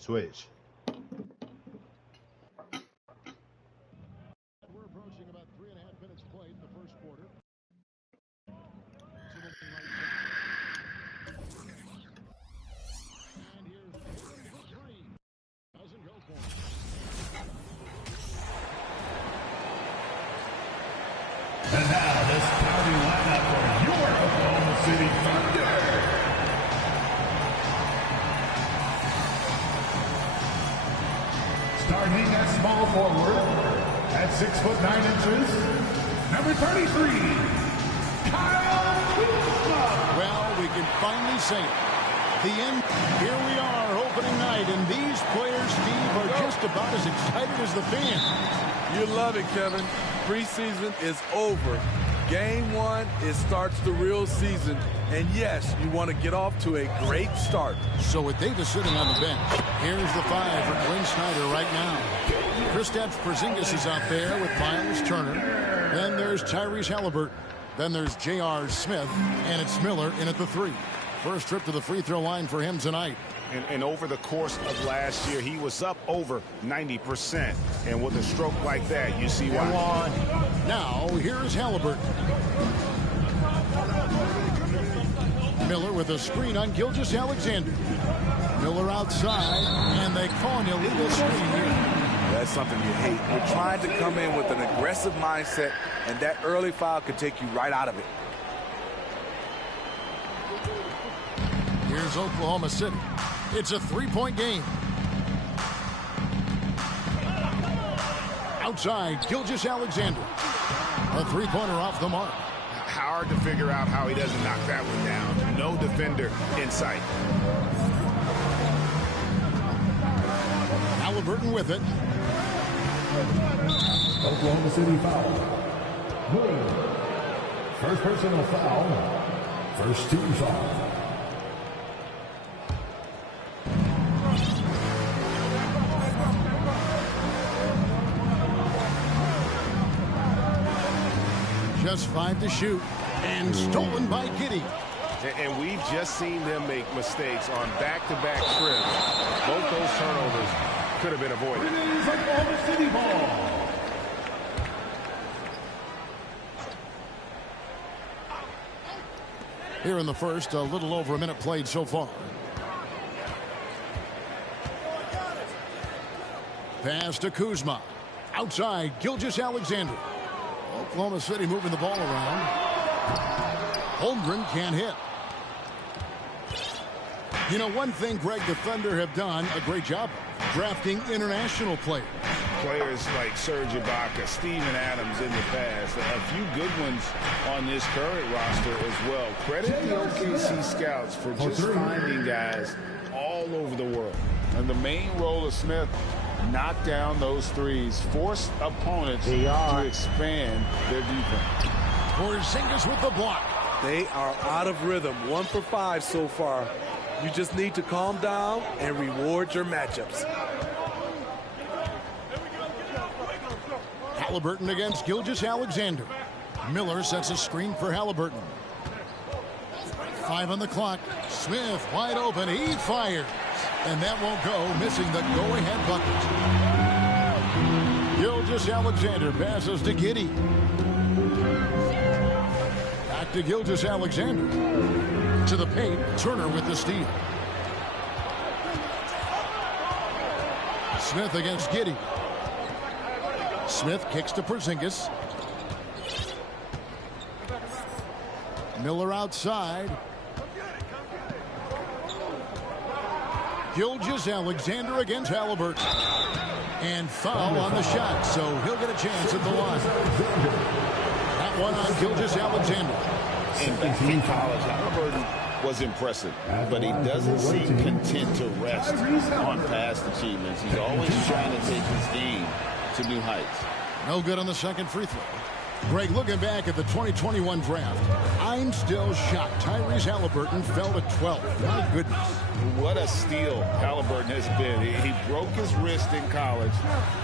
Switch. We're approaching about 3.5 minutes played in the first quarter. And here's the three. Doesn't go for it. And now this starting lineup for your Oklahoma City Thunder. Starting at small forward at 6'9", number 33, Kyle Kuzma. Well, we can finally say it. The end. Here we are, opening night, and these players, Steve, are just about as excited as the fans. You love it, Kevin. Preseason is over. Game one, it starts the real season. And yes, you want to get off to a great start. So with Davis sitting on the bench, here's the 5 for Quinn Snyder right now. Kristaps Porzingis is out there with Miles Turner. Then there's Tyrese Halliburton. Then there's J.R. Smith, and it's Miller in at the 3. First trip to the free throw line for him tonight. And over the course of last year, he was up over 90%. And with a stroke like that, you see why. Now, here's Halliburton. Miller with a screen on Gilgeous-Alexander. Miller outside, and they call an illegal screen here. That's something you hate. You're trying to come in with an aggressive mindset, and that early foul could take you right out of it. Here's Oklahoma City. It's a 3-point game. Outside, Gilgeous-Alexander. A 3-pointer off the mark. Hard to figure out how he doesn't knock that one down. No defender in sight. Halliburton with it. Oklahoma City foul. Good. First personal foul. First team foul. Just 5 to shoot, and stolen by Giddey. And we've just seen them make mistakes on back-to-back trips. Both those turnovers could have been avoided. It is Oklahoma City ball. Here in the first, a little over a minute played so far. Pass to Kuzma. Outside, Gilgeous-Alexander. Oklahoma City moving the ball around. Holmgren can't hit. You know, one thing, Greg, the Thunder have done a great job drafting international players. Players like Serge Ibaka, Steven Adams in the past. A few good ones on this current roster as well. Credit the OKC scouts for just finding guys all over the world. And the main role of Smith, knock down those threes, force opponents to expand their defense. Porzingis with the block. They are out of rhythm. 1 for 5 so far. You just need to calm down and reward your matchups. Halliburton against Gilgeous-Alexander. Miller sets a screen for Halliburton. 5 on the clock. Smith wide open. He fires. And that won't go, missing the go-ahead bucket. Gilgeous-Alexander passes to Giddey. Back to Gilgeous-Alexander. To the paint, Turner with the steal. Smith against Giddey. Smith kicks to Porzingis. Miller outside. Gilgeous-Alexander against Halliburton. And foul on the shot, so he'll get a chance at the line. That one on Gilgeous-Alexander. In college, Halliburton was impressive, but he doesn't seem content to rest on past achievements. He's always trying to take his game to new heights. No good on the second free throw. Greg, looking back at the 2021 draft, I'm still shocked Tyrese Halliburton fell to 12th. My goodness. What a steal Halliburton has been. He broke his wrist in college,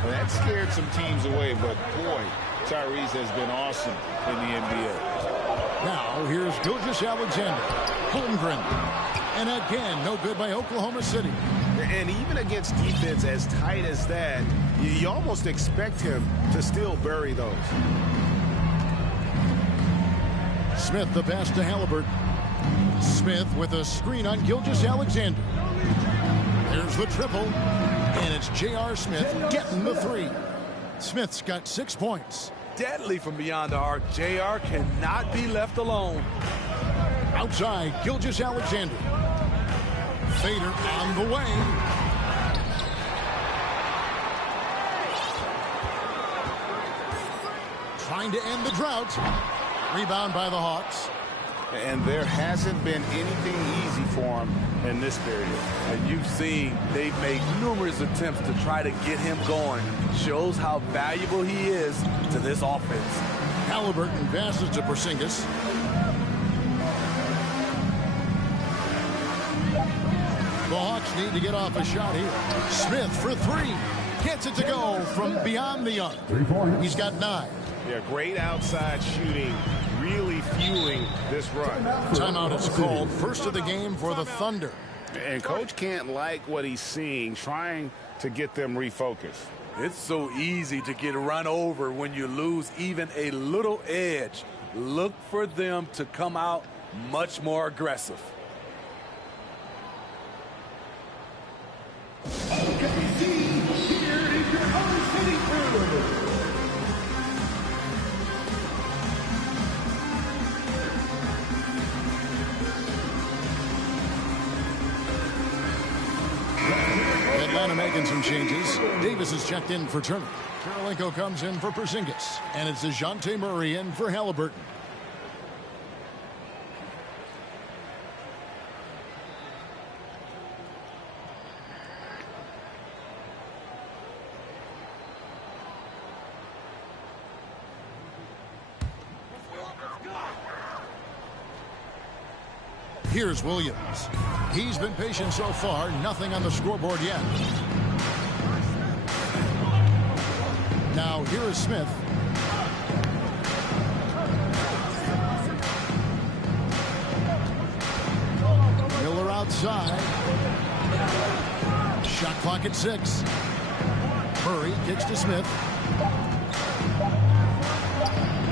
and that scared some teams away, but boy, Tyrese has been awesome in the NBA. Now, here's Gilgeous-Alexander. Holmgren. And again, no good by Oklahoma City. And even against defense as tight as that, you almost expect him to still bury those. Smith the pass to Halliburton. Smith with a screen on Gilgeous-Alexander. There's the triple, and it's J.R. Smith getting the three. Smith's got 6 points. Deadly from beyond the arc. JR cannot be left alone. Outside, Gilgeous-Alexander. Fader on the way. Trying to end the drought. Rebound by the Hawks. And there hasn't been anything easy for him in this period. And you've seen they've made numerous attempts to try to get him going. Shows how valuable he is to this offense. Halliburton passes to Porzingis. The Hawks need to get off a shot here. Smith for three. Gets it to go from beyond the arc. 3 points. He's got 9. Yeah, great outside shooting, really fueling this run. Timeout is called. First of the game for the Thunder. And Coach can't like what he's seeing, trying to get them refocused. It's so easy to get run over when you lose even a little edge. Look for them to come out much more aggressive. OKC, here is your own city crew. Atlanta making some changes. Davis is checked in for Turner. Karolinko comes in for Porzingis. And it's DeJounte Murray in for Halliburton. Here's Williams. He's been patient so far. Nothing on the scoreboard yet. Now here is Smith. Miller outside. Shot clock at 6. Murray kicks to Smith.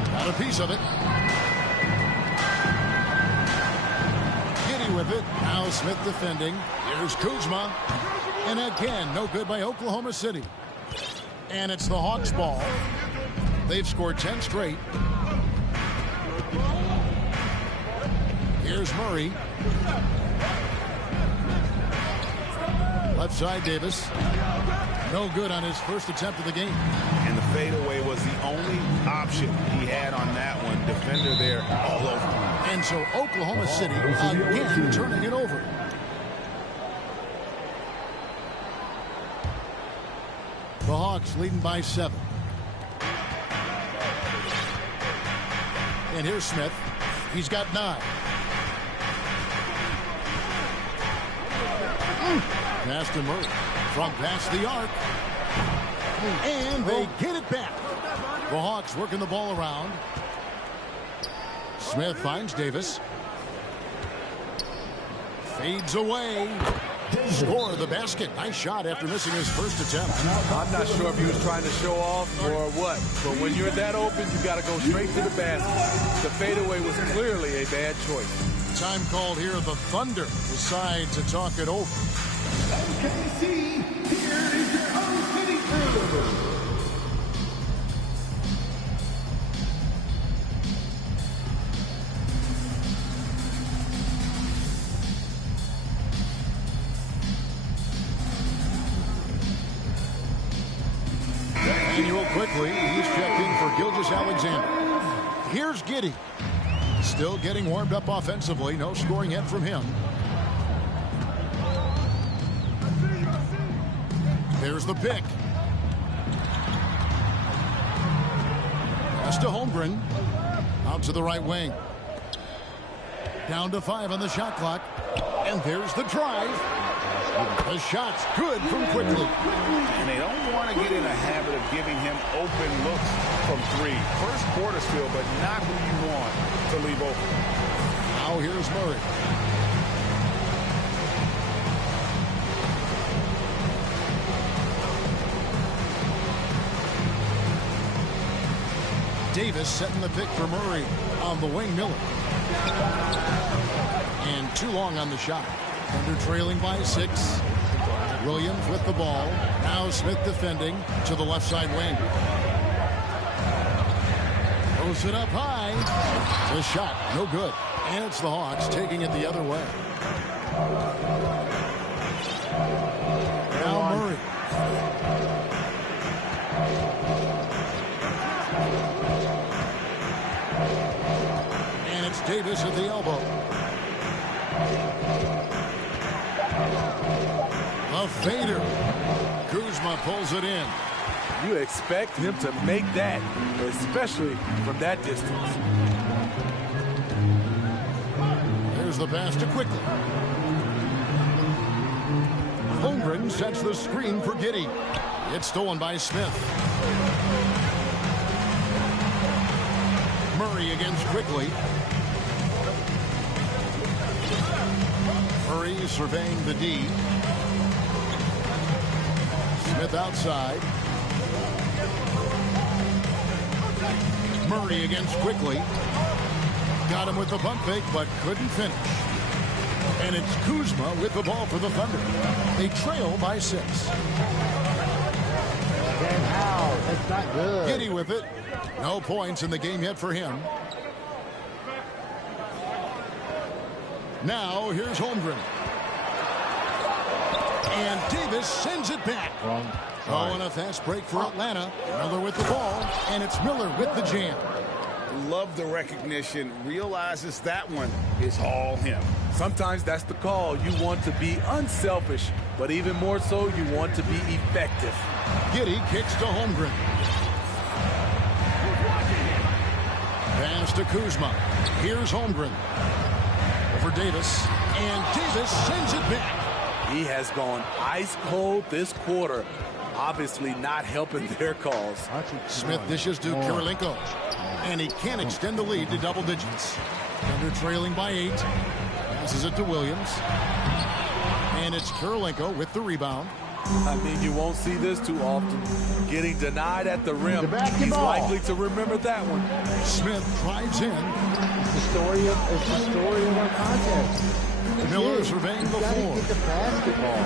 Got a piece of it. With it. Now Smith defending. Here's Kuzma. And again, no good by Oklahoma City. And it's the Hawks ball. They've scored 10 straight. Here's Murray. Left side, Davis. No good on his first attempt of the game. And the fadeaway was the only option he had on that one. Defender there all over him. And so Oklahoma City again turning it over. The Hawks leading by 7. And here's Smith. He's got 9. Pass to Murray. From past the arc. And they get it back. The Hawks working the ball around. Smith finds Davis. Fades away. Score the basket. Nice shot after missing his first attempt. I'm not sure if he was trying to show off or what, but when you're that open, you got to go straight to the basket. The fadeaway was clearly a bad choice. Time called here. The Thunder decide to talk it over. OKC, here is your own city crew. Manuel quickly. He's checked in for Gilgeous-Alexander. Here's Giddey. Still getting warmed up offensively. No scoring yet from him. There's the pick. Pass to Holmgren. Out to the right wing. Down to 5 on the shot clock. And there's the drive. The shot's good from Quickly. And they don't want to get in a habit of giving him open looks from 3. First quarter still, but not who you want to leave open. Now here's Murray. Davis setting the pick for Murray on the wing. Miller. And too long on the shot. Thunder trailing by 6. Williams with the ball. Now Smith defending to the left side wing. Throws it up high. The shot, no good. And it's the Hawks taking it the other way. Now Murray. And it's Davis at the elbow. A fader. Kuzma pulls it in. You expect him to make that, especially from that distance. There's the pass to Quickly. Holmgren sets the screen for Giddey. It's stolen by Smith. Murray against Quickly. Murray surveying the D. Smith outside. Murray against Quickly. Got him with the pump fake, but couldn't finish. And it's Kuzma with the ball for the Thunder. They trail by 6. That's not good. Giddey with it. No points in the game yet for him. Now here's Holmgren. And Davis sends it back. Oh, and a fast break for Atlanta. Miller with the ball, and it's Miller with the jam. Love the recognition. Realizes that one is all him. Sometimes that's the call. You want to be unselfish, but even more so, you want to be effective. Giddey kicks to Holmgren. Pass to Kuzma. Here's Holmgren. Over Davis. And Davis sends it back. He has gone ice cold this quarter. Obviously not helping their cause. Smith dishes to Kirilenko. And he can't extend the lead to double digits. Thunder trailing by 8. Passes it to Williams. And it's Kirilenko with the rebound. I mean, you won't see this too often. Getting denied at the rim. He's likely to remember that one. Smith drives in. It's the story of our contest. Miller surveying the floor. Get the basketball,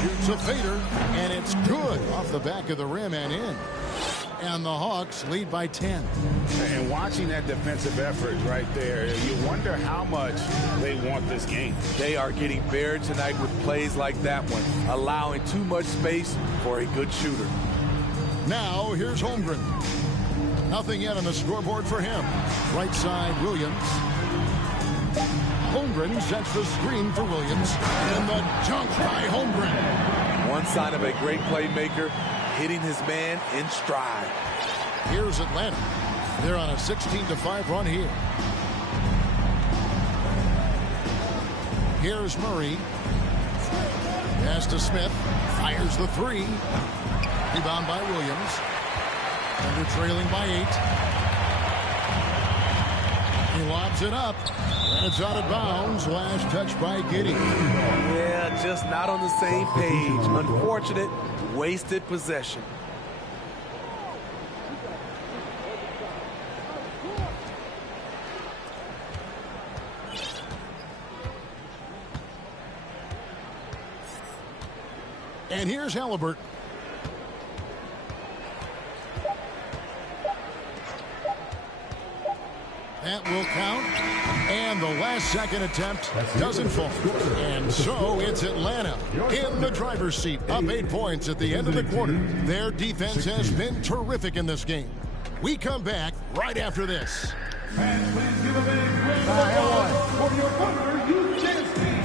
Shoots a fader, and it's good off the back of the rim and in. And the Hawks lead by 10. And watching that defensive effort right there, you wonder how much they want this game. They are getting buried tonight with plays like that one, allowing too much space for a good shooter. Now here's Holmgren. Nothing yet on the scoreboard for him. Right side, Williams. Holmgren sets the screen for Williams. And the dunk by Holmgren. One sign of a great playmaker, hitting his man in stride. Here's Atlanta. They're on a 16-5 run here. Here's Murray. Pass to Smith. Fires the 3. Rebound by Williams. Thunder trailing by 8. He lobs it up. And it's out of bounds. Last touch by Giddey. Yeah, just not on the same page. Unfortunate, wasted possession. And here's Halliburton. That will count. And the last second attempt doesn't fall. And so it's Atlanta in the driver's seat, up 8 points at the end of the quarter. Their defense has been terrific in this game. We come back right after this. And please give a big round of applause for your Thunder Youth Champs team.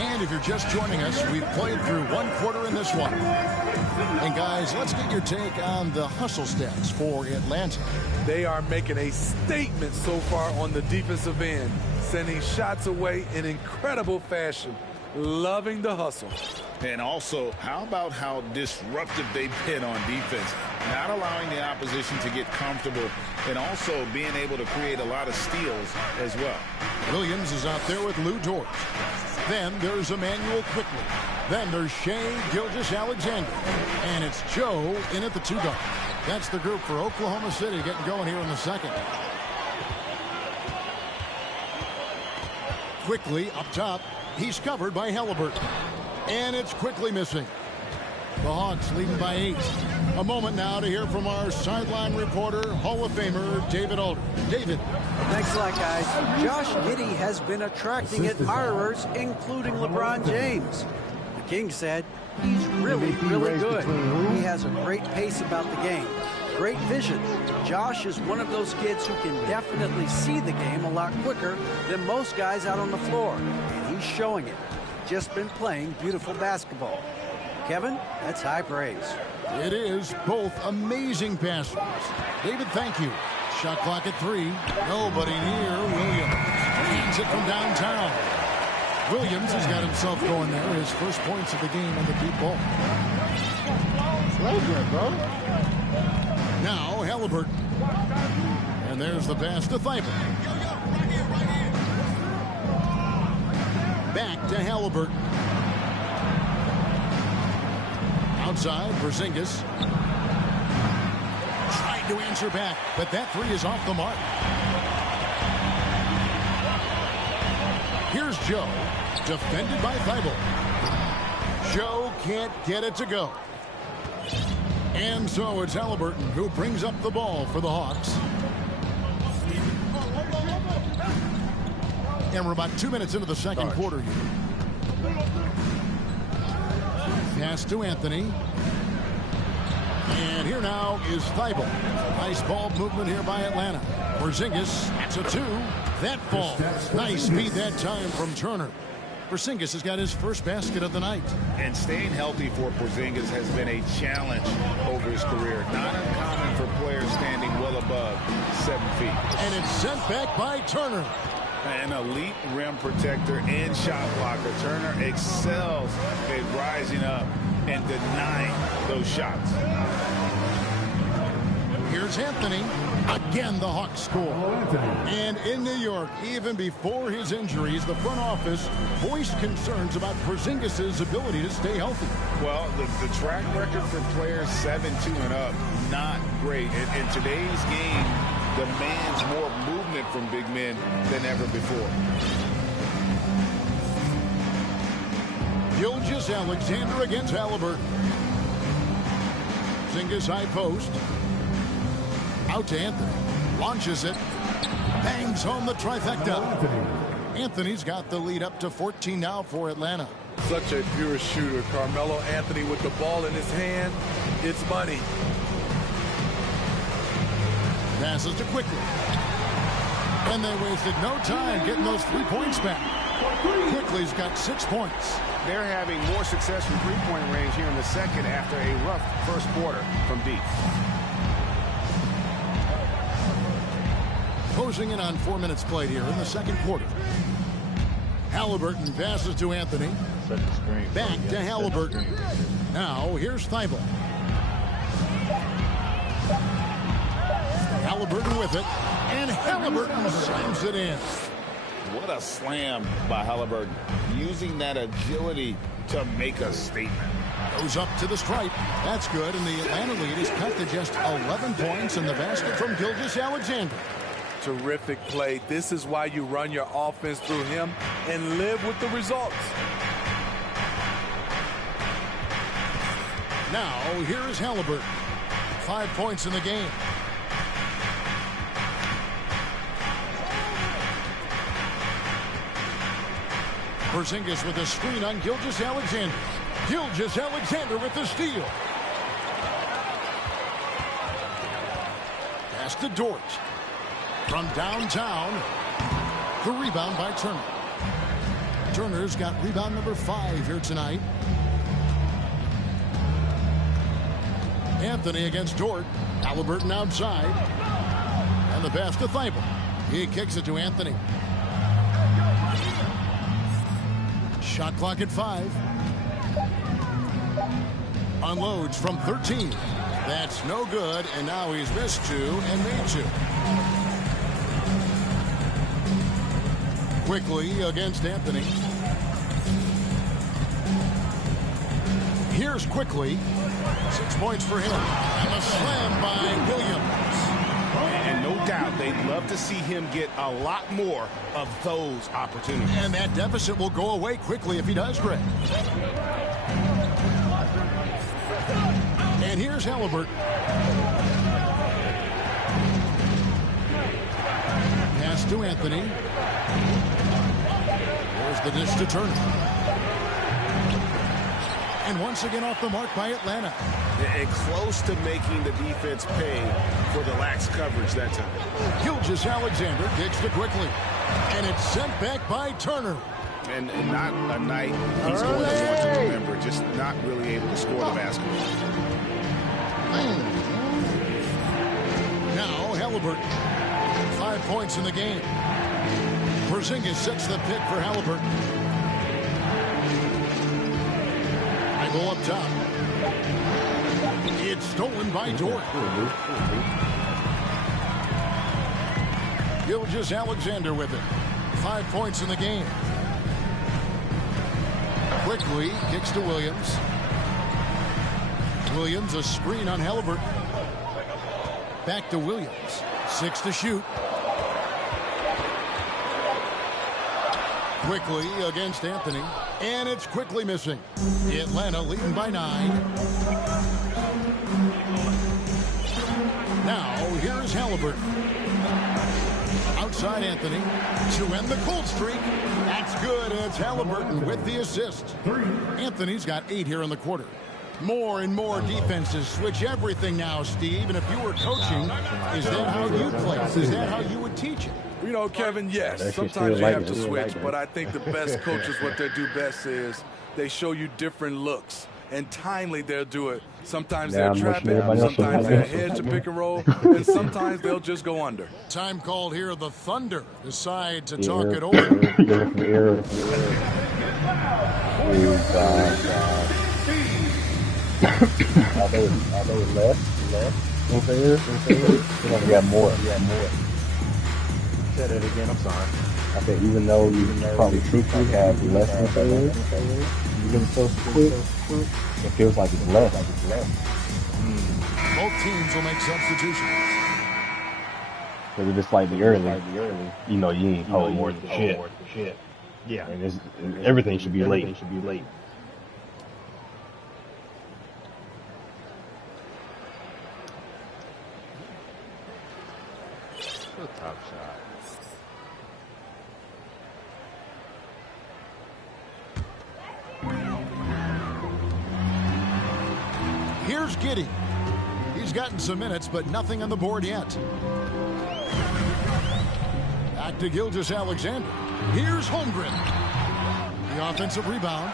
And if you're just joining us, we've played through one quarter in this one. And guys, let's get your take on the hustle stats for Atlanta. They are making a statement so far on the defensive end, sending shots away in incredible fashion. Loving the hustle. And also, how about how disruptive they've been on defense? Not allowing the opposition to get comfortable and also being able to create a lot of steals as well. Williams is out there with Lou Dort. Then there's Emmanuel Quickly. Then there's Shea Gilgeous-Alexander. And it's Joe in at the 2 guard. That's the group for Oklahoma City getting going here in the second. Quickly up top. He's covered by Halliburton. And it's quickly missing. The Hawks leading by 8. A moment now to hear from our sideline reporter, Hall of Famer David Alder. David. Thanks a lot, guys. Josh Giddey has been attracting admirers, including LeBron James. The King said he's really good. He has a great pace about the game. Great vision. Josh is one of those kids who can definitely see the game a lot quicker than most guys out on the floor. And he's showing it. Just been playing beautiful basketball. Kevin, that's high praise. It is. Both amazing passes. David, thank you. Shot clock at 3. Nobody near Williams. Leads it from downtown. Williams has got himself going there. His first points of the game on the deep ball. Play good, bro. Now Halliburton. And there's the pass to Thibault. Back to Halliburton. Outside, Porzingis. Trying to answer back, but that 3 is off the mark. Here's Joe, defended by Thibault. Joe can't get it to go. And so it's Halliburton who brings up the ball for the Hawks. And we're about 2 minutes into the second quarter here. Pass to Anthony. And here now is Thibault. Nice ball movement here by Atlanta. Porzingis to 2. That falls. Nice speed that time from Turner. Porzingis has got his first basket of the night. And staying healthy for Porzingis has been a challenge over his career. Not uncommon for players standing well above 7 feet. And it's sent back by Turner. An elite rim protector and shot blocker. Turner excels at rising up and denying those shots. Here's Anthony. Again, the Hawks score. And in New York, even before his injuries, the front office voiced concerns about Porzingis' ability to stay healthy. Well, the track record for players 7-2 and up, not great. In today's game, demands more movement from big men than ever before. Gilgeous-Alexander against Halliburton. Porzingis high post. Out to Anthony. Launches it. Bangs home the trifecta. Anthony's got the lead up to 14 now for Atlanta. Such a pure shooter. Carmelo Anthony with the ball in his hand. It's money. Passes to Quickly. And they wasted no time getting those 3 points back. Quickly's got 6 points. They're having more success from three-point range here in the second after a rough first quarter from deep. Closing in on 4 minutes played here in the second quarter. Halliburton passes to Anthony. Back to Halliburton. Now here's Thibault. Halliburton with it. And Halliburton slams it in. What a slam by Halliburton. Using that agility to make a statement. Goes up to the stripe. That's good. And the Atlanta lead is cut to just 11 points in the basket from Gilgeous-Alexander. Terrific play. This is why you run your offense through him and live with the results. Now, here is Halliburton. 5 points in the game. Porzingis with a screen on Gilgeous-Alexander. Gilgeous-Alexander with the steal. Pass to Dort. From downtown, the rebound by Turner. Turner's got rebound number 5 here tonight. Anthony against Dort. Halliburton outside. And the pass to Thibault. He kicks it to Anthony. Shot clock at 5. Unloads from 13. That's no good, and now he's missed 2 and made 2. Quickly against Anthony. Here's Quickly. 6 points for him. And a slam by Williams. And no doubt they'd love to see him get a lot more of those opportunities. And that deficit will go away quickly if he does, Greg. And here's Halliburton. Pass to Anthony. There's the dish to Turner. And once again off the mark by Atlanta. And close to making the defense pay for the lax coverage that time. Gilgeous-Alexander kicks it quickly. And it's sent back by Turner. And not a night he's going to want to remember, just not really able to score the basketball. Now Halliburton. 5 points in the game. Porzingis sets the pick for Halliburton. Go up top. It's stolen by Dort. Gilgeous-Alexander with it. 5 points in the game. Quickly kicks to Williams. Williams a screen on Halliburton. Back to Williams. 6 to shoot. Quickly against Anthony. And it's quickly missing. Atlanta leading by 9. Now, here's Halliburton. Outside Anthony to end the cold streak. That's good. It's Halliburton with the assist. Anthony's got 8 here in the quarter. More and more defenses switch everything now, Steve. And if you were coaching, is that how you play? Is that how you would teach it? You know, Kevin, yes, sometimes you have to switch, but I think the best coaches, what they do best is they show you different looks. And timely, they'll do it. Sometimes they'll trap it, sometimes they'll hedge the pick and roll, and sometimes they'll just go under. Time called here. The Thunder decide to talk it over. Although less. We got more. Say that again. I'm sorry. I said even though you probably truthfully have less than failure, even so quick, it feels like it's less. Both teams will make substitutions. Because if it's like the early, you know, you ain't hold more than shit. Yeah. And everything should be late. Top shot. Here's Giddey. He's gotten some minutes, but nothing on the board yet. Back to Gilgeous-Alexander. Here's Holmgren. The offensive rebound.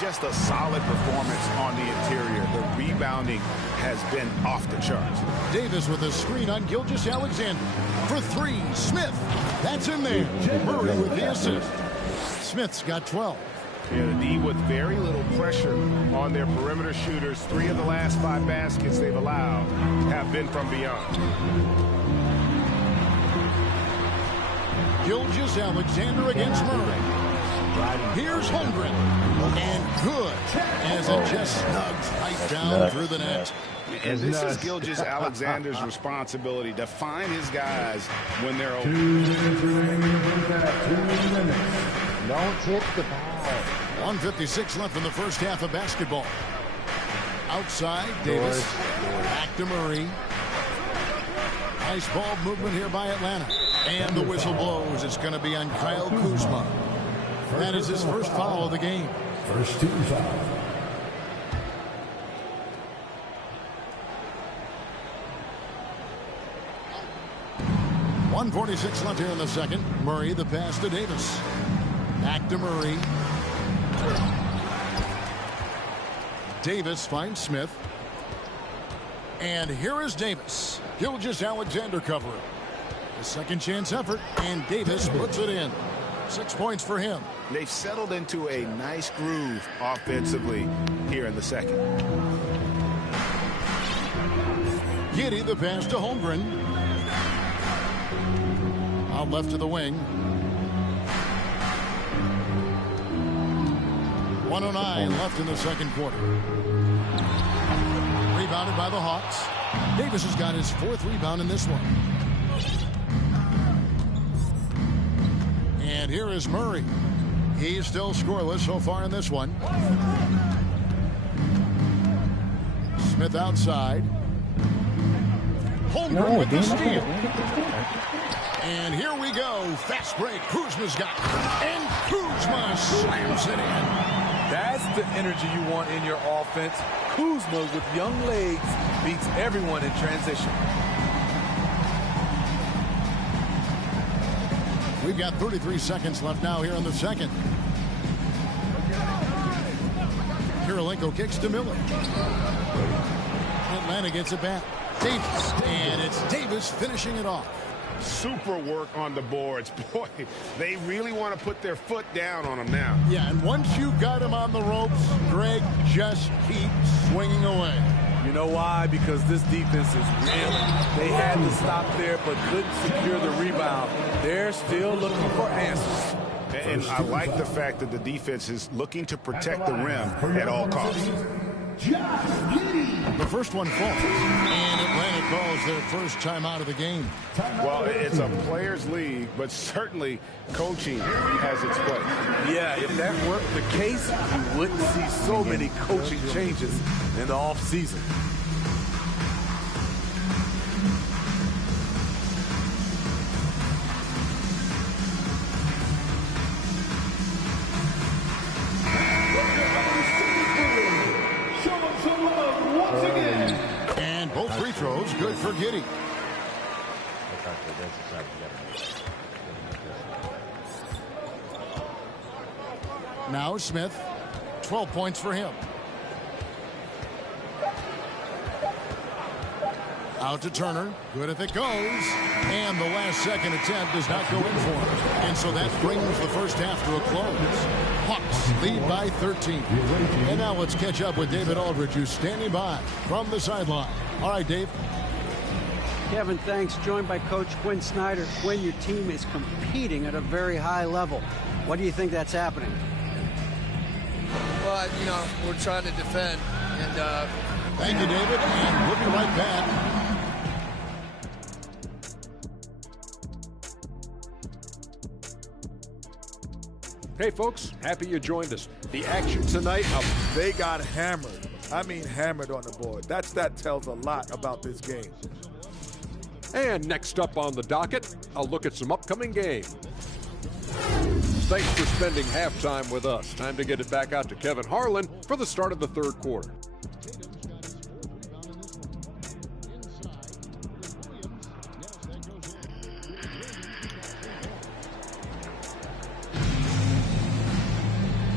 Just a solid performance on the interior. The rebounding has been off the charts. Davis with a screen on Gilgeous-Alexander. For 3, Smith. That's in there. Murray with the assist. Smith's got 12. Yeah, the D with very little pressure on their perimeter shooters. 3 of the last 5 baskets they've allowed have been from beyond. Gilgeous-Alexander against Murray. Here's Holmgren. And good as it just snugs right down through the net. And this is Gilgeous-Alexander's responsibility to find his guys when they're open. 2 minutes remaining from that. 2 minutes. Don't hit the ball. 1:56 left in the first half of basketball. Outside, Davis. Back to Murray. Nice ball movement here by Atlanta. And the whistle blows. It's going to be on Kyle Kuzma. That is his first foul of the game. First team foul. .146 left here in the second. Murray, the pass to Davis. Back to Murray. Davis finds Smith. And here is Davis. Gilgeous-Alexander covering. The second chance effort, and Davis puts it in. 6 points for him. They've settled into a nice groove offensively here in the second. Giddey, the pass to Holmgren. Out left to the wing. 1:09 left in the second quarter. rebounded by the Hawks. Davis has got his 4th rebound in this one. And here is Murray. He's still scoreless so far in this one. Smith outside. Holmgren with the steal. And here we go. Fast break. Kuzma's got it. And Kuzma slams it in. That's the energy you want in your offense. Kuzma with young legs beats everyone in transition. We've got 33 seconds left now here in the second. Kirilenko kicks to Miller. Atlanta gets it back. Davis. And it's Davis finishing it off. Super work on the boards. Boy, they really want to put their foot down on him now. Yeah, and once you got him on the ropes, Greg, just keep swinging away. You know why? Because this defense is reeling. They had to stop there but couldn't secure the rebound. They're still looking for answers. And I like the fact that the defense is looking to protect the rim at all costs. The first one falls, and Atlanta calls their first timeout of the game. Well, it's a players' league, but certainly coaching has its place. Yeah, if that weren't the case, you wouldn't see so many coaching changes in the offseason. And both free throws good for Giddey. Now Smith, 12 points for him. Out to Turner. Good if it goes. And the last second attempt does not go in for him. And so that brings the first half to a close. Hawks lead by 13. And now let's catch up with David Aldridge, who's standing by from the sideline. All right, Dave. Kevin, thanks. Joined by Coach Quinn Snyder. Quinn, your team is competing at a very high level. What do you think that's happening? Well, you know, we're trying to defend. And thank you, David. And we'll be right back. Hey, folks, happy you joined us. The action tonight. They got hammered. I mean hammered on the board. That tells a lot about this game. And next up on the docket, a look at some upcoming games. Thanks for spending halftime with us. Time to get it back out to Kevin Harlan for the start of the third quarter.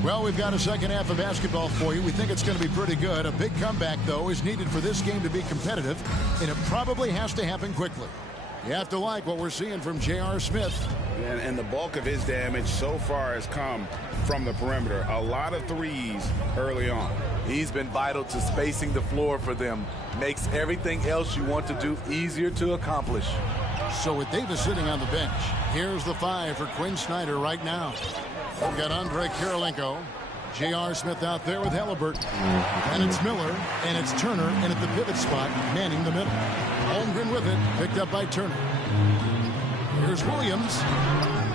Well, we've got a second half of basketball for you. We think it's going to be pretty good. A big comeback, though, is needed for this game to be competitive, and it probably has to happen quickly. You have to like what we're seeing from J.R. Smith. And the bulk of his damage so far has come from the perimeter. A lot of threes early on. He's been vital to spacing the floor for them. Makes everything else you want to do easier to accomplish. So with Davis sitting on the bench, here's the 5 for Quinn Snyder right now. We've got Andre Kirilenko, J.R. Smith out there with Halliburton. And it's Miller, and it's Turner, and at the pivot spot, manning the middle. Holmgren with it, picked up by Turner. Here's Williams.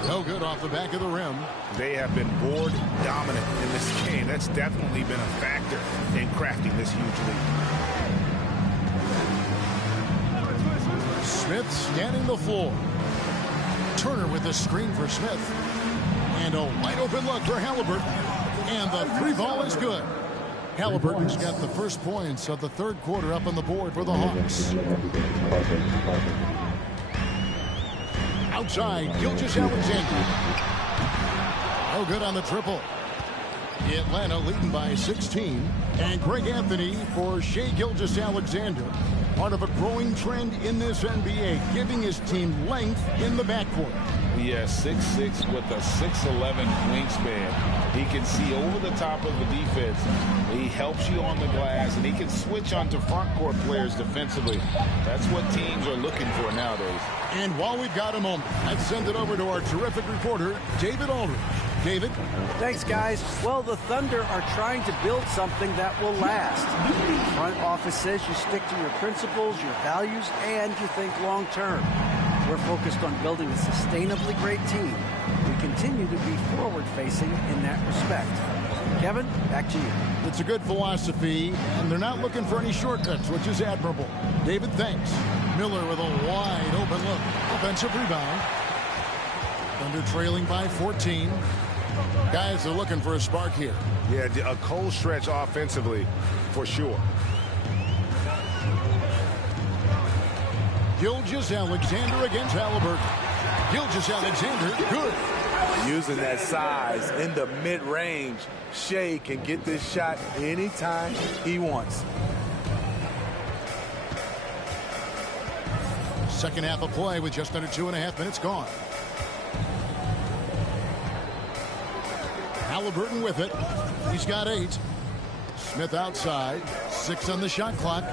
No good off the back of the rim. They have been board dominant in this game. That's definitely been a factor in crafting this huge lead. Smith scanning the floor. Turner with the screen for Smith. And a wide open look for Halliburton. And the 3 ball is good. Halliburton's got the first points of the third quarter up on the board for the Hawks. Outside, Gilgeous-Alexander. No good on the triple. Atlanta leading by 16. And Greg Anthony for Shai Gilgeous-Alexander. Part of a growing trend in this NBA, giving his team length in the backcourt. Yes, 6'6" with a 6'11" wingspan. He can see over the top of the defense. He helps you on the glass, and he can switch onto front court players defensively. That's what teams are looking for nowadays. And while we've got a moment, let's send it over to our terrific reporter, David Aldridge. David? Thanks, guys. Well, the Thunder are trying to build something that will last. The front office says you stick to your principles, your values, and you think long term. We're focused on building a sustainably great team. We continue to be forward-facing in that respect. Kevin, back to you. It's a good philosophy, and they're not looking for any shortcuts, which is admirable. David, thanks. Miller with a wide open look. Offensive rebound. Thunder trailing by 14. Guys are looking for a spark here. Yeah, a cold stretch offensively, for sure. Gilgeous-Alexander against Halliburton. Gilgeous-Alexander, good. Using that size in the mid-range, Shea can get this shot anytime he wants. Second half of play with just under 2.5 minutes gone. Halliburton with it. He's got 8. Smith outside. 6 on the shot clock.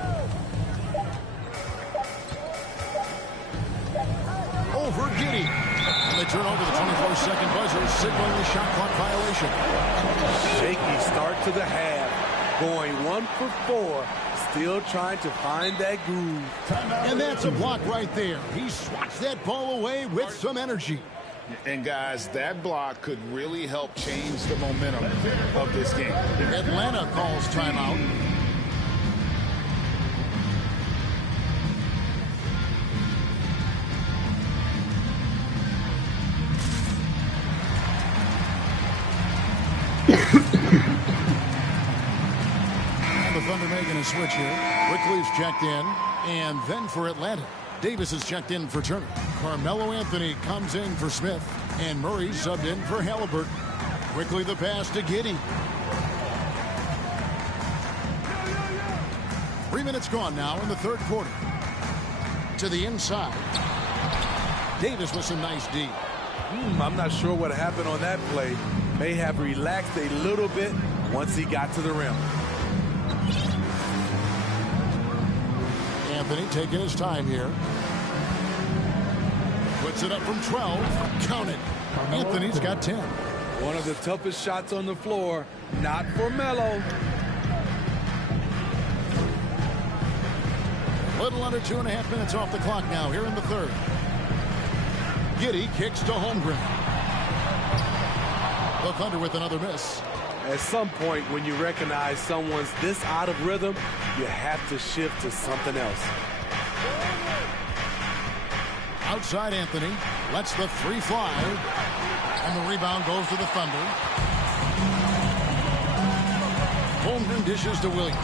Over Giddey. And they turn over the 24-second buzzer, signaling the shot clock violation. Shaky start to the half. Going 1 for 4. Still trying to find that groove. And that's a block right there. He swats that ball away with some energy. And guys, that block could really help change the momentum of this game. Atlanta calls timeout. And the Thunder making a switch here. Quickly's checked in, and then for Atlanta, Davis is checked in for Turner. Carmelo Anthony comes in for Smith, and Murray subbed in for Halliburton. Quickly the pass to Giddey. 3 minutes gone now in the third quarter. To the inside. Davis with some nice D. I'm not sure what happened on that play. May have relaxed a little bit once he got to the rim. Anthony taking his time here. Puts it up from 12. Count it. Anthony's got 10. One of the toughest shots on the floor. Not for Melo. Little under 2.5 minutes off the clock now here in the third. Giddey kicks to Holmgren. The Thunder with another miss. At some point, when you recognize someone's this out of rhythm, you have to shift to something else. Outside Anthony lets the 3 fly. And the rebound goes to the Thunder. Holmgren dishes to Williams.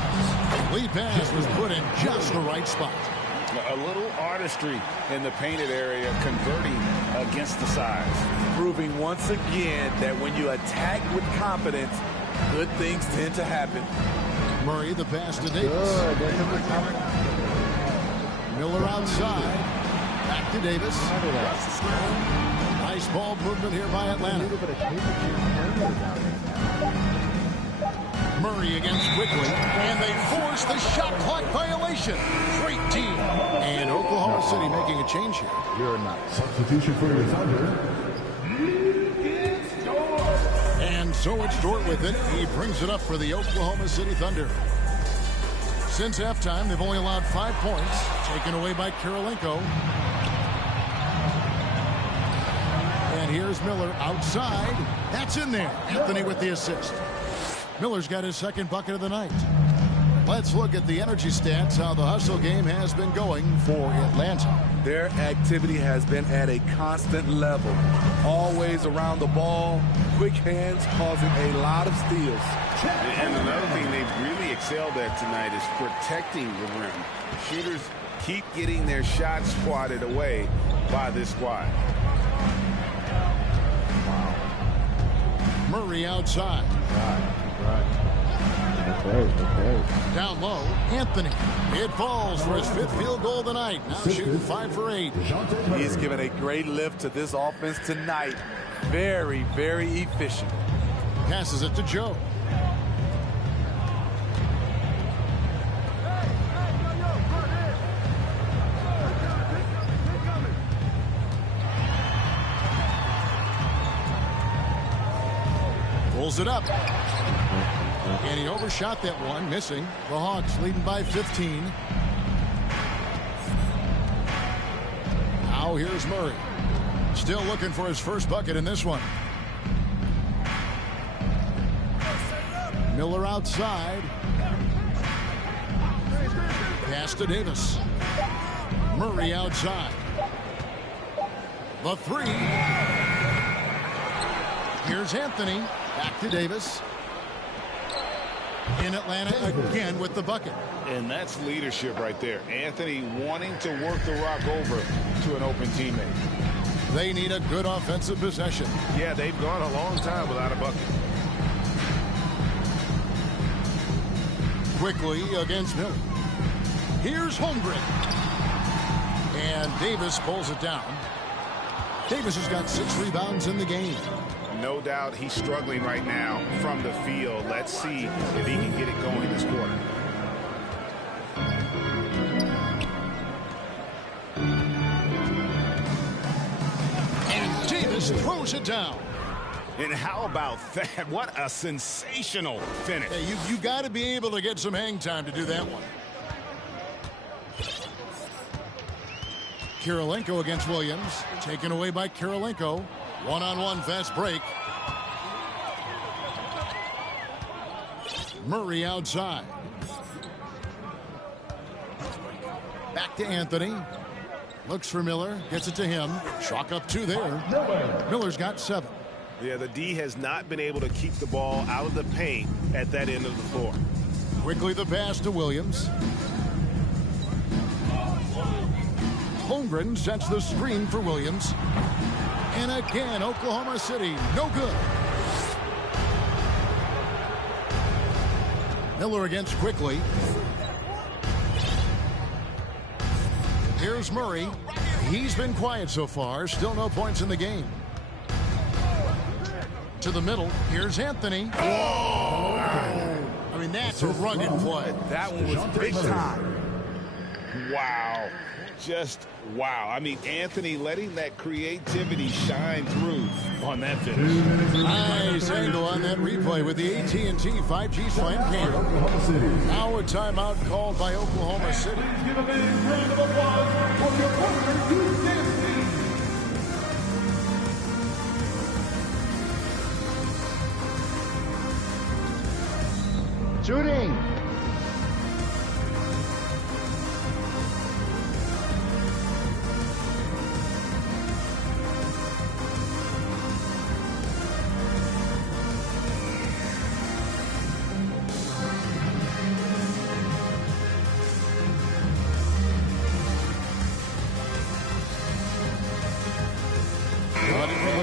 Lead pass was put in just the right spot. A little artistry in the painted area, converting against the size. Proving once again that when you attack with confidence, good things tend to happen. Murray the pass to Davis. Miller outside. Back to Davis. Nice ball movement here by Atlanta. Murray against Quickly, and they force the shot clock violation. Great team. And Oklahoma City making a change here. You're not. Substitution for the Thunder. And so it's Dort with it. He brings it up for the Oklahoma City Thunder. Since halftime, they've only allowed 5 points, taken away by Kirilenko. And here's Miller outside. That's in there. Anthony with the assist. Miller's got his second bucket of the night. Let's look at the energy stats, how the hustle game has been going for Atlanta. Their activity has been at a constant level. Always around the ball, quick hands causing a lot of steals. And another thing they've really excelled at tonight is protecting the rim. Shooters keep getting their shots swatted away by this squad. Wow. Murray outside. That's right. Down low, Anthony. It falls for his 5th field goal of the night. Now shooting 5 for 8. He's given a great lift to this offense tonight. Very, very efficient. Passes it to Joe. Pulls it up. And he overshot that one, missing. The Hawks leading by 15. Now here's Murray. Still looking for his first bucket in this one. Miller outside. Pass to Davis. Murray outside. The three. Here's Anthony. Back to Davis. In Atlanta again with the bucket. And that's leadership right there. Anthony wanting to work the rock over to an open teammate. They need a good offensive possession. Yeah, they've gone a long time without a bucket. Quickly against Miller. Here's Holmgren. And Davis pulls it down. Davis has got 6 rebounds in the game. No doubt he's struggling right now from the field. Let's see if he can get it going this quarter. And Davis throws it down. And how about that? What a sensational finish. Hey, you got to be able to get some hang time to do that one. Kirilenko against Williams. Taken away by Kirilenko. One-on-one fast break. Murray outside. Back to Anthony. Looks for Miller. Gets it to him. Chalk up 2 there. Miller's got 7. Yeah, the D has not been able to keep the ball out of the paint at that end of the floor. Quickly the pass to Williams. Holmgren sets the screen for Williams. And again, Oklahoma City, no good. Miller against Quickly. Here's Murray. He's been quiet so far. Still no points in the game. To the middle. Here's Anthony. Oh! I mean, that's a rugged play. That one was big time. Wow. Just wow. I mean, Anthony letting that creativity shine through on that finish. Nice angle on that replay with the AT&T 5G Slam cam. Now a timeout called by Oklahoma City. Give a big round of applause for your partner, Shooting.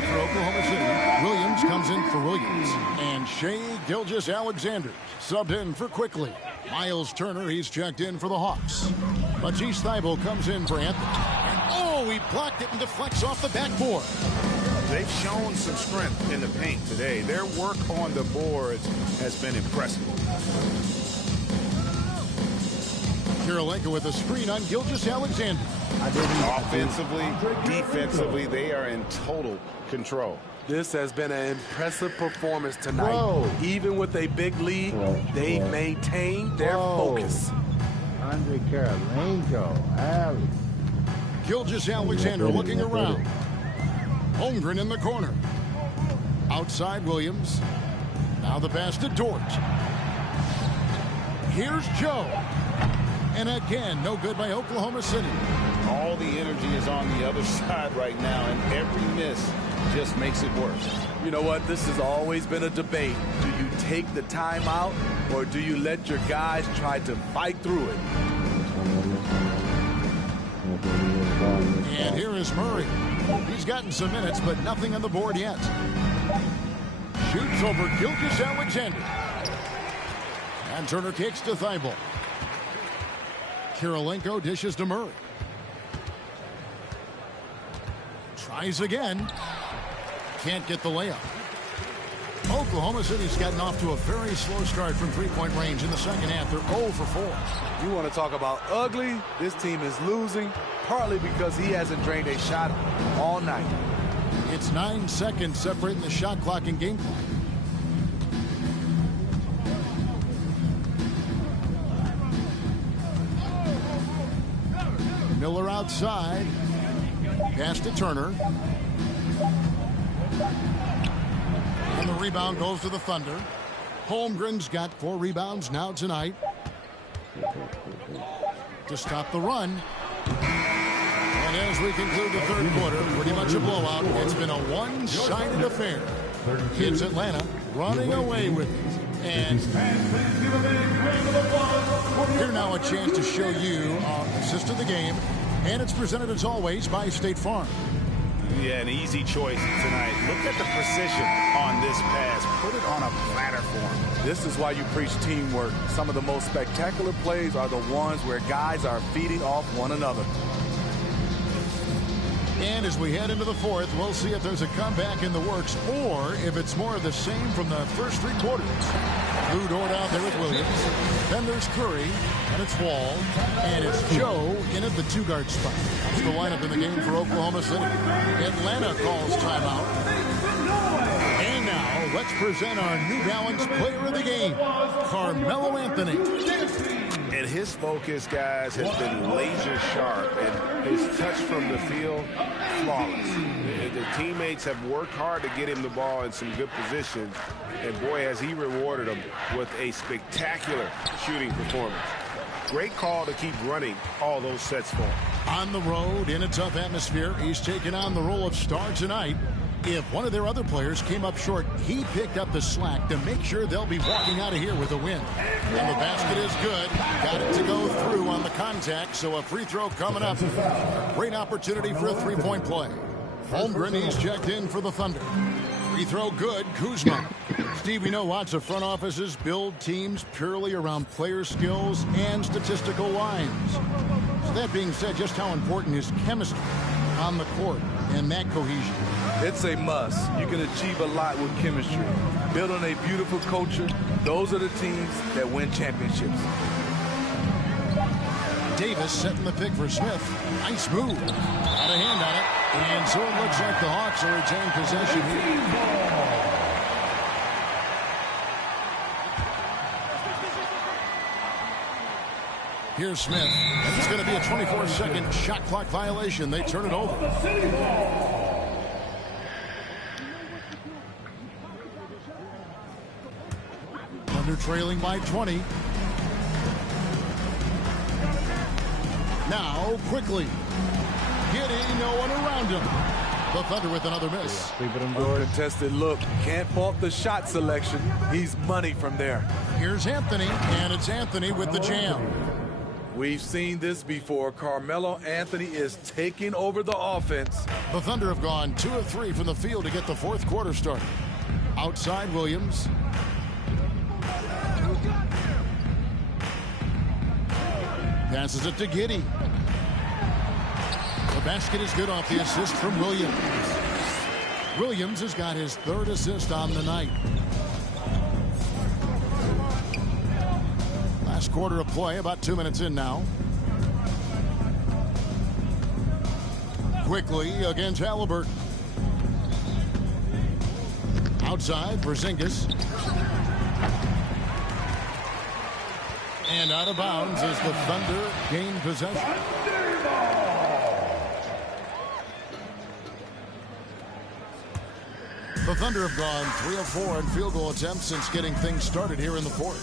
For Oklahoma City, Williams comes in for Williams. And Shai Gilgeous-Alexander subbed in for Quickly. Miles Turner, he's checked in for the Hawks. Matisse Thybulle comes in for Anthony. And oh, he blocked it and deflects off the backboard. They've shown some strength in the paint today. Their work on the boards has been impressive. Kirilenko with a screen on Gilgeous-Alexander. Offensively, defensively, they are in total control. This has been an impressive performance tonight. Whoa. Even with a big lead, they maintained their focus. Andre Kirilenko, alley. Gilgeous-Alexander looking around. Holmgren in the corner. Outside Williams. Now the pass to Dort. Here's Joe. And again, no good by Oklahoma City. All the energy is on the other side right now, and every miss just makes it worse. You know what? This has always been a debate. Do you take the timeout, or do you let your guys try to fight through it? And here is Murray. He's gotten some minutes, but nothing on the board yet. Shoots over Gilgeous-Alexander. And Turner kicks to Thybulle. Kirilenko dishes to Murray. Tries again. Can't get the layup. Oklahoma City's gotten off to a very slow start from three-point range in the second half. They're 0 for 4. You want to talk about ugly? This team is losing, partly because he hasn't drained a shot all night. It's 9 seconds separating the shot clock and game clock. outside. Pass to Turner. And the rebound goes to the Thunder. Holmgren's got 4 rebounds now tonight. To stop the run. And as we conclude the third quarter, pretty much a blowout. It's been a one-sided affair. It's Atlanta running away with it. And here now a chance to show you our assist of the game. And it's presented as always by State Farm. Yeah, an easy choice tonight. Look at the precision on this pass. Put it on a platter for him. This is why you preach teamwork. Some of the most spectacular plays are the ones where guys are feeding off one another. And as we head into the fourth, we'll see if there's a comeback in the works or if it's more of the same from the first 3 quarters. Lou Dort out there with Williams. Then there's Curry, and it's Wall, and it's Joe in at the 2-guard spot. That's the lineup in the game for Oklahoma City. Atlanta calls timeout. And now, let's present our New Balance player of the game, Carmelo Anthony. And his focus, guys, has been laser sharp, and his touch from the field, flawless. The teammates have worked hard to get him the ball in some good positions, and boy, has he rewarded them with a spectacular shooting performance. Great call to keep running all those sets for him. On the road, in a tough atmosphere, he's taken on the role of star tonight. If one of their other players came up short, he picked up the slack to make sure they'll be walking out of here with a win. And the basket is good. Got it to go through on the contact, so a free throw coming up. Great opportunity for a 3-point play. Holmgren, he's checked in for the Thunder. Free throw good, Kuzma. Steve, we know lots of front offices build teams purely around player skills and statistical lines. So that being said, just how important is chemistry on the court and that cohesion? It's a must. You can achieve a lot with chemistry. Building a beautiful culture, those are the teams that win championships. Davis setting the pick for Smith. Nice move. Got a hand on it. And so it looks like the Hawks will retain possession here. Here's Smith. And it's going to be a 24-second shot clock violation. They turn it over. Thunder trailing by 20. Now, quickly. Getting no one around him. The Thunder with another miss. Contested look. Can't fault the shot selection. He's money from there. Here's Anthony, and it's Anthony with the jam. We've seen this before. Carmelo Anthony is taking over the offense. The Thunder have gone 2 of 3 from the field to get the fourth quarter started. Outside Williams. Passes it to Giddey. The basket is good off the assist from Williams. Williams has got his 3rd assist on the night. Last quarter of play, about 2 minutes in now. Quickly against Halliburton. Outside, Porzingis. And out of bounds as the Thunder gain possession. The Thunder have gone 3 of 4 in field goal attempts since getting things started here in the fourth.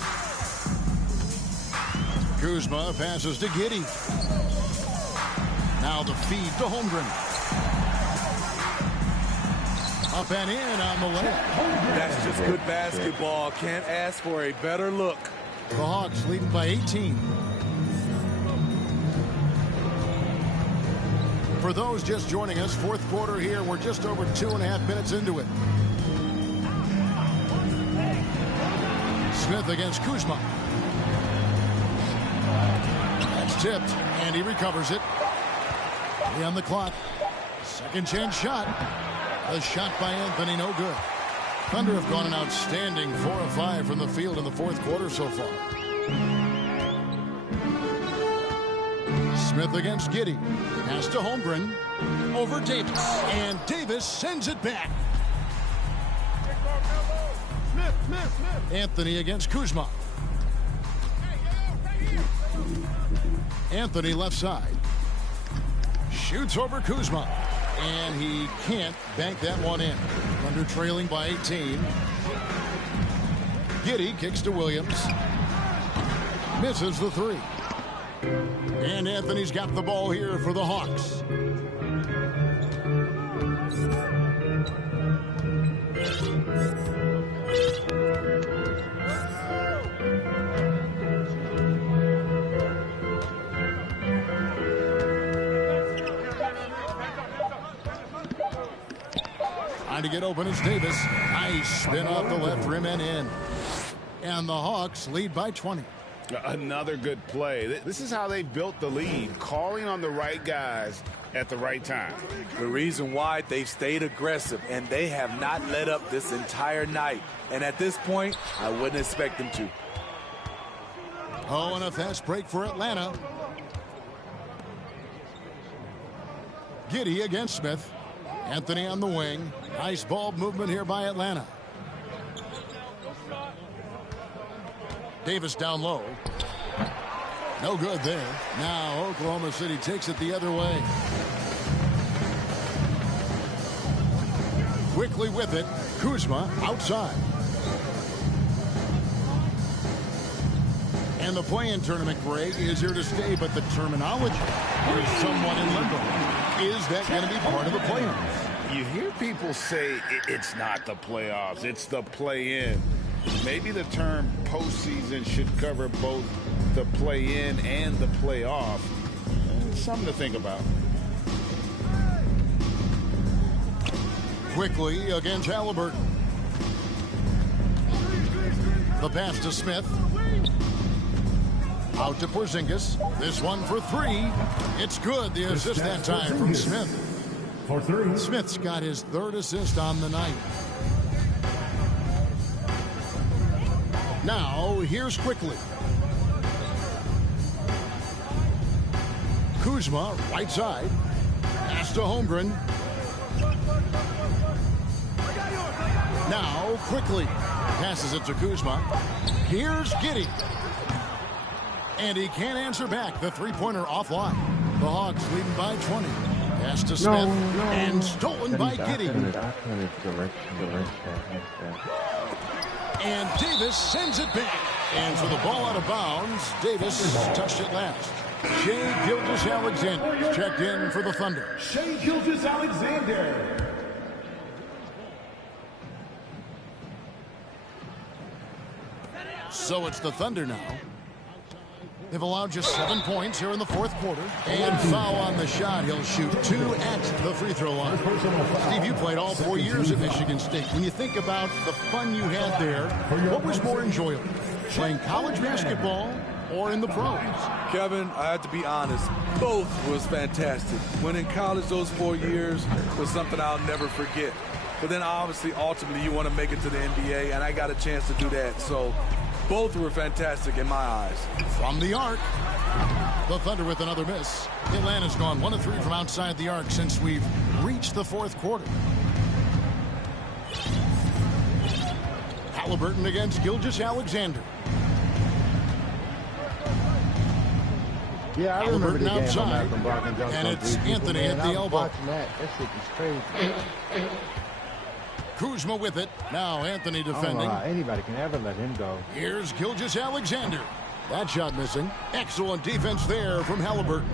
Kuzma passes to Giddey. Now the feed to Holmgren. Up and in on the layup. That's just good basketball. Can't ask for a better look. The Hawks leading by 18. For those just joining us, fourth quarter here. We're just over 2.5 minutes into it. Smith against Kuzma. That's tipped, and he recovers it. 3 on the clock. Second chance shot. A shot by Anthony, no good. Thunder have gone an outstanding 4 of 5 from the field in the fourth quarter so far. Smith against Giddey. Pass to Holmgren. Over Davis. And Davis sends it back. Anthony against Kuzma. Anthony left side. Shoots over Kuzma. And he can't bank that one in. Thunder trailing by 18. Giddey kicks to Williams. Misses the three. And Anthony's got the ball here for the Hawks. Trying to get open is Davis. Nice spin off the left rim and in. And the Hawks lead by 20. Another good play. This is how they built the lead, calling on the right guys at the right time. The reason why they've stayed aggressive, and they have not let up this entire night. And at this point, I wouldn't expect them to. Oh, and a fast break for Atlanta. Giddey against Smith. Anthony on the wing. Nice ball movement here by Atlanta. Davis down low. No good there. Now Oklahoma City takes it the other way. Quickly with it. Kuzma outside. And the play-in tournament, Greg, is here to stay, but the terminology is somewhat in limbo. Is that going to be part of the playoffs? You hear people say it's not the playoffs, it's the play-in. Maybe the term postseason should cover both the play-in and the playoff. Something to think about. Quickly against Halliburton. The pass to Smith. Out to Porzingis. This one for three. It's good. The assist that time from Smith. For three. Smith's got his third assist on the night. Now, here's Quickly. Kuzma, right side. Pass to Holmgren. Now, Quickly. Passes it to Kuzma. Here's Giddey. And he can't answer back. The three-pointer offline. The Hawks leading by 20. Pass to Smith. And stolen by Giddey. And Davis sends it back. And for the ball out of bounds, Davis touched it last. Shai Gilgeous-Alexander checked in for the Thunder. Shai Gilgeous-Alexander. So it's the Thunder now. They've allowed just 7 points here in the fourth quarter. And foul on the shot. He'll shoot 2 at the free throw line. Steve, you played all 4 years at Michigan State. When you think about the fun you had there, what was more enjoyable? Playing college basketball or in the pros? Kevin, I have to be honest, both was fantastic. When in college, those 4 years was something I'll never forget. But then obviously, ultimately, you want to make it to the NBA, and I got a chance to do that. So both were fantastic in my eyes. From the arc, the Thunder with another miss. Atlanta's gone 1 of 3 from outside the arc since we've reached the fourth quarter. Halliburton against Gilgeous-Alexander. Yeah, I remember the game outside, and it's Anthony at the elbow. That shit is crazy. Kuzma with it. Now Anthony defending. I don't know how anybody can ever let him go. Here's Gilgeous-Alexander. That shot missing. Excellent defense there from Halliburton.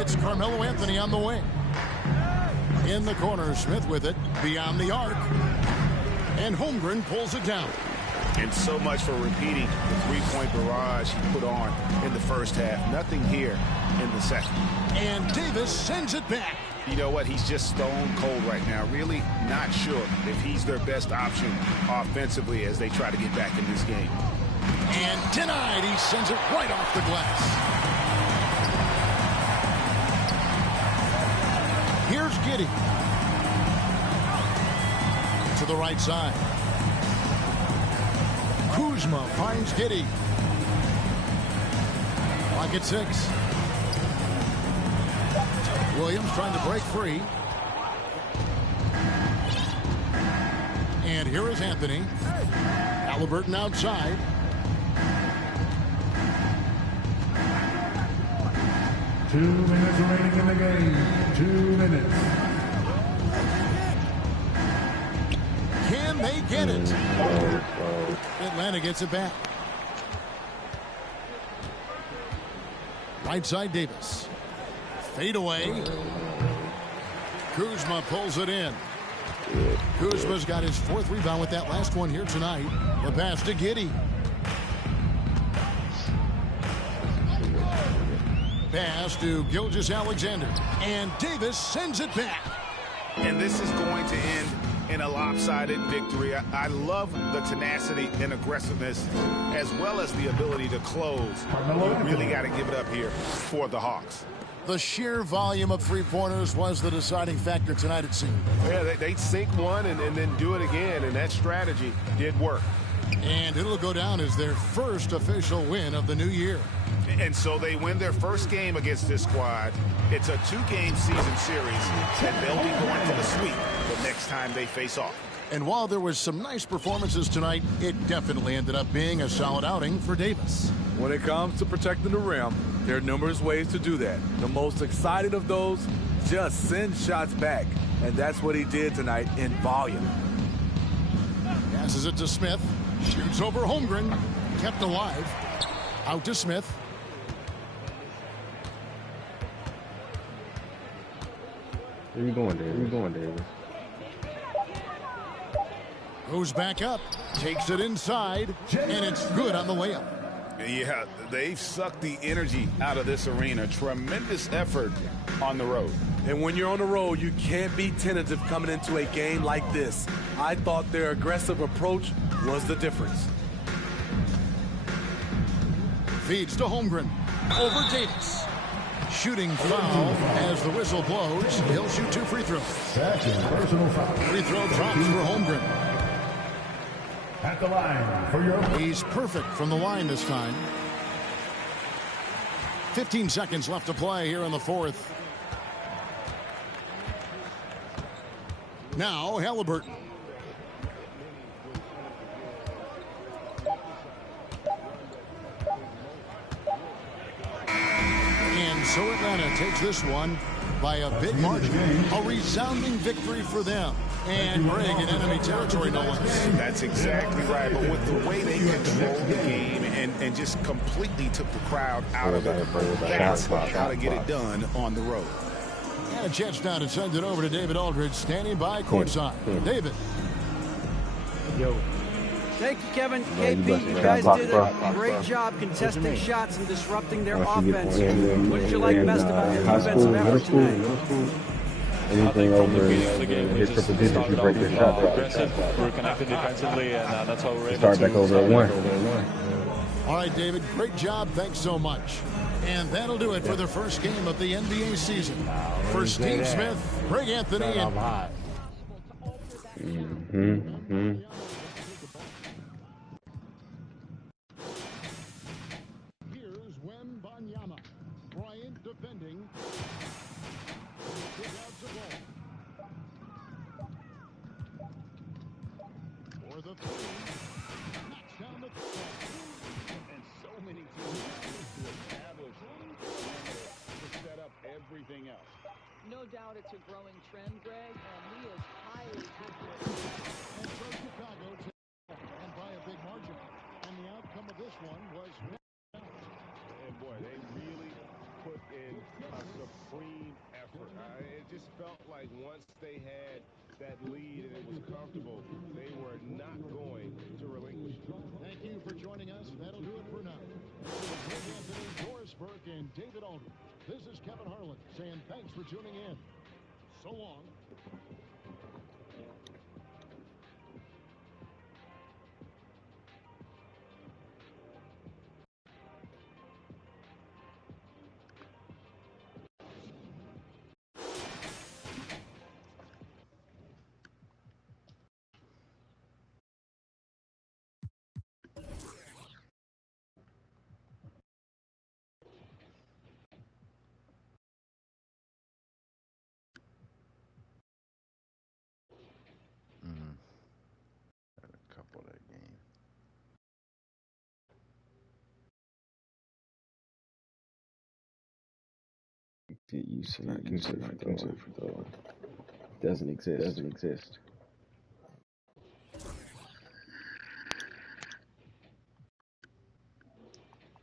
It's Carmelo Anthony on the wing. In the corner, Smith with it. Beyond the arc. And Holmgren pulls it down. And so much for repeating the three-point barrage he put on in the first half. Nothing here in the second. And Davis sends it back. You know what? He's just stone cold right now. Really not sure if he's their best option offensively as they try to get back in this game. And denied. He sends it right off the glass. Here's Giddey. To the right side. Kuzma finds Giddey. Clock at 6. Williams trying to break free. And here is Anthony. Halliburton outside. Two minutes remaining in the game. 2 minutes. Can they get it? Atlanta gets it back. Right side Davis. Fade away. Kuzma pulls it in. Kuzma's got his 4th rebound with that last one here tonight. The pass to Giddey. Pass to Gilgeous-Alexander. And Davis sends it back. And this is going to end in a lopsided victory. I love the tenacity and aggressiveness as well as the ability to close. You really got to give it up here for the Hawks. The sheer volume of three-pointers was the deciding factor tonight, it seemed. Yeah, they sink one and then do it again, and that strategy did work. And it'll go down as their first official win of the new year. And so they win their first game against this squad. It's a 2-game season series, and they'll be going for the sweep the next time they face off. And while there was some nice performances tonight, it definitely ended up being a solid outing for Davis. When it comes to protecting the rim, there are numerous ways to do that. The most exciting of those, just send shots back. And that's what he did tonight in volume. Passes it to Smith. Shoots over Holmgren. Kept alive. Out to Smith. Where you going, Davis? Where you going, Davis? Goes back up. Takes it inside. And it's good on the layup. Yeah, they've sucked the energy out of this arena. Tremendous effort on the road. And when you're on the road, you can't be tentative coming into a game like this. I thought their aggressive approach was the difference. Feeds to Holmgren. Over Davis. Shooting foul as the whistle blows. He'll shoot 2 free throws. Second personal foul. Free throw drops for Holmgren. At the line for your... He's perfect from the line this time. 15 seconds left to play here in the 4th. Now Halliburton. And so Atlanta takes this one by a big margin. A resounding victory for them. And Greg in enemy territory, no less. That's exactly right. But with the way they controlled the game and just completely took the crowd out of it, that's how to get it done on the road. And a chance now to send it over to David Aldridge, standing by courtside. David. Yo. Thank you, Kevin. KP, you guys did a great job contesting shots and disrupting their offense. What did you like best about your defensive effort tonight? Anything over his triple digits, you break your shot. We're connected defensively, and that's how we're able start back over at 1. All right, David, great job. Thanks so much. And that'll do it for the first game of the NBA season. For Steve Smith, Greg Anthony, and... Here's Wembanyama. Bryant defending. For the 3. Knocks down the 3. And so many teams to establish to set up everything else. No doubt it's a growing trend, Greg, and he is highly accurate. And so Chicago and by a big margin. And the outcome of this one was And boy, they really put in a supreme effort. It just felt like once they had that lead and it was comfortable, they were not going to relinquish. Thank you for joining us. That'll do it for now. For Greg Anthony, Doris Burke, and David Aldridge, this is Kevin Harlan saying thanks for tuning in. So long. Get used to not using free throw. Doesn't exist.